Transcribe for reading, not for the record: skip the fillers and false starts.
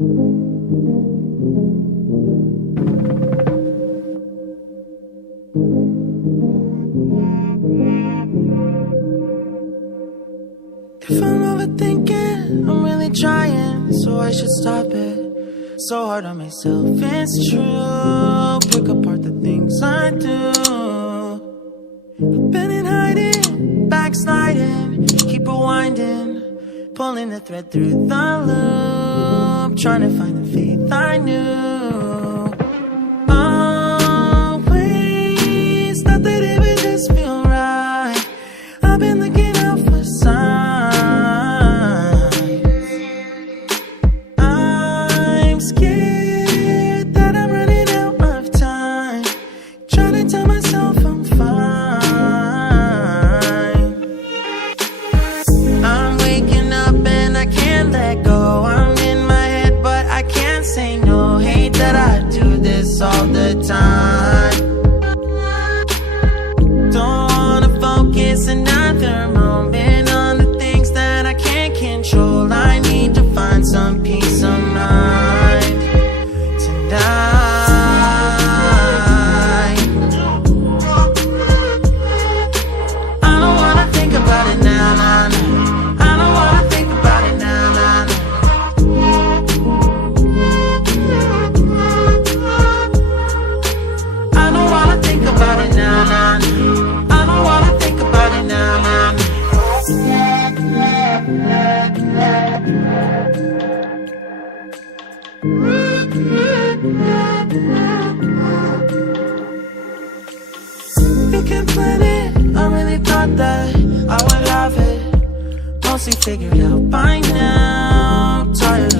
If I'm overthinking, I'm really trying, so I should stop it. So hard on myself, it's true. Pick apart the things I do. I've been in hiding, backsliding, keep rewinding, pulling the thread through the loop, trying to find the faith I knew. Always thought that it would just feel right. I've been looking out for signs. I'm scared that I'm running out of time, trying to tell myself I'm fine. I'm waking up and I can't let go. I'm in my head but I can't say no. Hate that I do this all the time. Don't wanna focus another moment on the things that I can't control. I need to find some peace of mind tonight. I don't wanna think about it now, nah, nah. I don't wanna think about it now, nah, nah. I don't wanna think about it now, nah, nah. I don't wanna think about it now, nah, nah. You can plan it, I really thought that I would have it mostly figured out by now. Tired